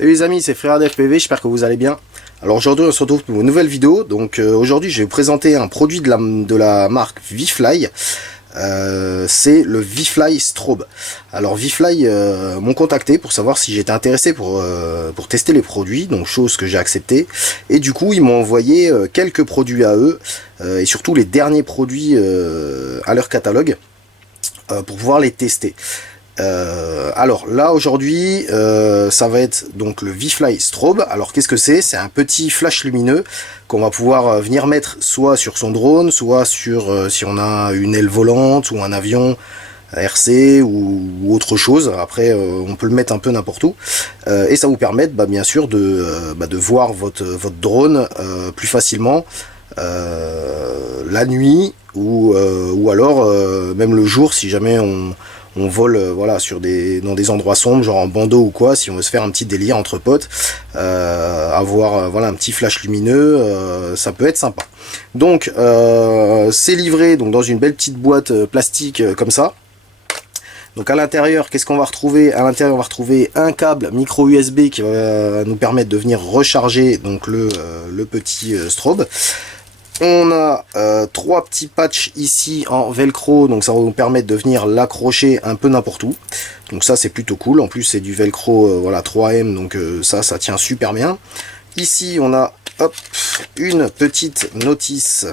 Salut les amis, c'est FreeRedFPV, j'espère que vous allez bien. Alors aujourd'hui on se retrouve pour une nouvelle vidéo. Donc aujourd'hui je vais vous présenter un produit de la marque ViFly. C'est le ViFly Strobe. Alors ViFly m'ont contacté pour savoir si j'étais intéressé pour tester les produits, donc chose que j'ai accepté. Et du coup ils m'ont envoyé quelques produits à eux, et surtout les derniers produits à leur catalogue, pour pouvoir les tester. Alors là aujourd'hui ça va être donc le ViFly Strobe. Alors qu'est-ce que c'est? C'est un petit flash lumineux qu'on va pouvoir venir mettre soit sur son drone, soit sur si on a une aile volante ou un avion RC ou autre chose. Après on peut le mettre un peu n'importe où, et ça vous permet bien sûr de voir votre drone plus facilement la nuit ou alors même le jour, si jamais on vole voilà dans des endroits sombres, genre en bandeau ou quoi, si on veut se faire un petit délire entre potes, avoir voilà un petit flash lumineux, ça peut être sympa. Donc c'est livré donc dans une belle petite boîte plastique comme ça. Donc à l'intérieur, qu'est-ce qu'on va retrouver? À l'intérieur on va retrouver un câble micro USB qui va nous permettre de venir recharger donc le petit strobe. On a trois petits patchs ici en velcro, donc ça va nous permettre de venir l'accrocher un peu n'importe où. Donc ça c'est plutôt cool, en plus c'est du velcro voilà 3M, donc ça tient super bien. Ici on a hop, une petite notice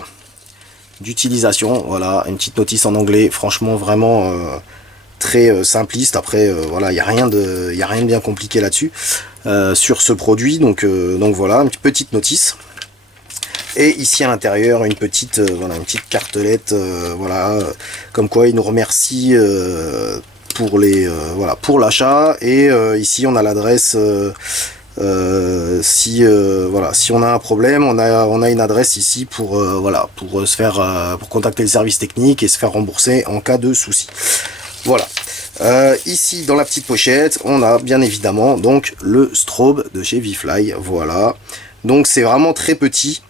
d'utilisation, voilà, une petite notice en anglais, franchement vraiment très simpliste. Après voilà, il n'y a rien de bien compliqué là-dessus sur ce produit, donc voilà, une petite notice. Et ici à l'intérieur une petite voilà, une petite cartelette, voilà, comme quoi il nous remercie pour les voilà, pour l'achat. Et ici on a l'adresse, si voilà, si on a un problème, on a une adresse ici pour voilà, pour se faire pour contacter le service technique et se faire rembourser en cas de souci. Voilà. Ici dans la petite pochette on a bien évidemment donc le strobe de chez ViFly. Voilà, donc c'est vraiment très petit.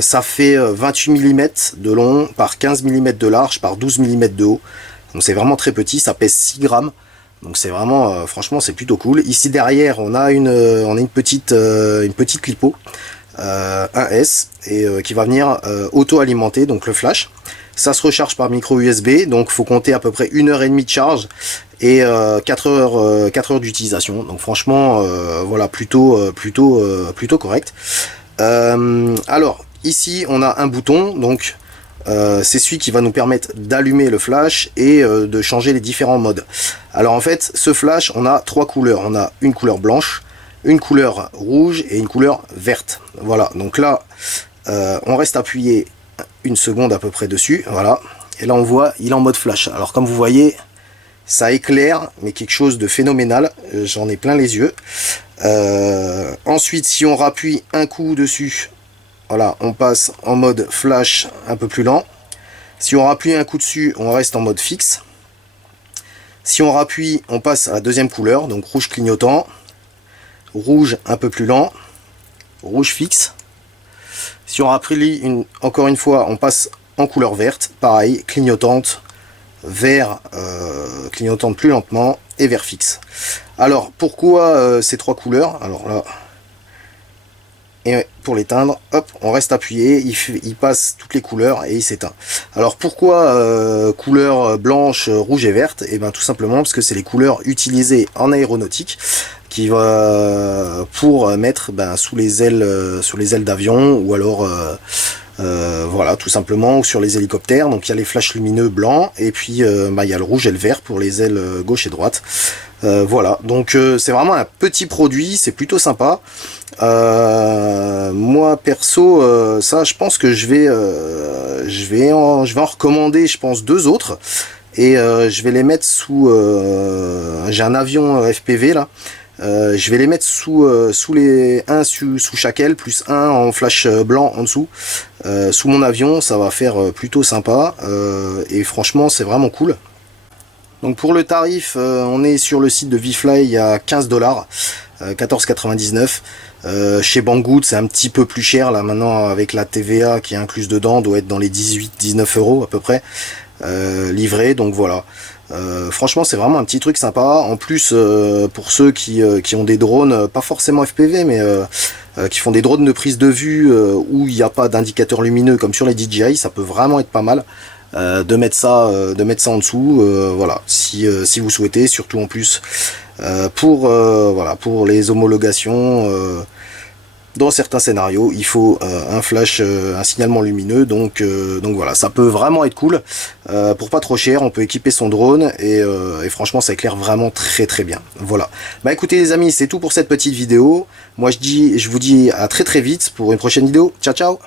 Ça fait 28 mm de long par 15 mm de large par 12 mm de haut, donc c'est vraiment très petit, ça pèse 6 grammes, donc c'est vraiment franchement c'est plutôt cool. Ici derrière on a une petite lipo 1S, et qui va venir auto-alimenter donc le flash. Ça se recharge par micro USB, donc faut compter à peu près 1h30 de charge et 4 heures d'utilisation, donc franchement voilà, plutôt correct. Alors ici on a un bouton, donc c'est celui qui va nous permettre d'allumer le flash et de changer les différents modes. Alors en fait ce flash on a trois couleurs, on a une couleur blanche, une couleur rouge et une couleur verte. Voilà, donc là on reste appuyé une seconde à peu près dessus, voilà, et là on voit il est en mode flash. Alors comme vous voyez ça éclaire, mais quelque chose de phénoménal, j'en ai plein les yeux. Ensuite si on rappuie un coup dessus, voilà, on passe en mode flash un peu plus lent. Si on rappuie un coup dessus, on reste en mode fixe. Si on rappuie, on passe à la deuxième couleur, donc rouge clignotant, rouge un peu plus lent, rouge fixe. Si on rappuie encore une fois, on passe en couleur verte, pareil, clignotante, vert clignotante plus lentement, et vert fixe. Alors pourquoi ces trois couleurs? Alors là, et pour l'éteindre, hop, on reste appuyé, il passe toutes les couleurs et il s'éteint. Alors pourquoi couleurs blanche, rouge et verte? Et bien tout simplement parce que c'est les couleurs utilisées en aéronautique, qui va pour mettre sous les ailes d'avion, ou alors voilà, tout simplement, ou sur les hélicoptères. Donc il y a les flashs lumineux blancs, et puis il y a le rouge et le vert pour les ailes gauche et droite. Voilà, donc c'est vraiment un petit produit, c'est plutôt sympa. Moi perso, ça je pense que je vais en recommander, je pense, deux autres, et je vais les mettre sous j'ai un avion FPV là. Je vais les mettre sous chaque aile, plus un en flash blanc en dessous, sous mon avion. Ça va faire plutôt sympa, et franchement c'est vraiment cool. Donc pour le tarif, on est sur le site de ViFly à 15 $, 14,99 €. Chez Banggood c'est un petit peu plus cher là maintenant, avec la TVA qui est incluse dedans, doit être dans les 18-19 € à peu près, livré. Donc voilà, Franchement, c'est vraiment un petit truc sympa. En plus, pour ceux qui ont des drones, pas forcément FPV, mais qui font des drones de prise de vue où il n'y a pas d'indicateur lumineux comme sur les DJI, ça peut vraiment être pas mal de mettre ça en dessous. Voilà, si vous souhaitez, surtout en plus voilà, pour les homologations. Dans certains scénarios, il faut un flash, un signalement lumineux, donc voilà, ça peut vraiment être cool. Pour pas trop cher, on peut équiper son drone et franchement, ça éclaire vraiment très très bien. Voilà. Bah écoutez les amis, c'est tout pour cette petite vidéo. Moi je vous dis à très très vite pour une prochaine vidéo. Ciao ciao.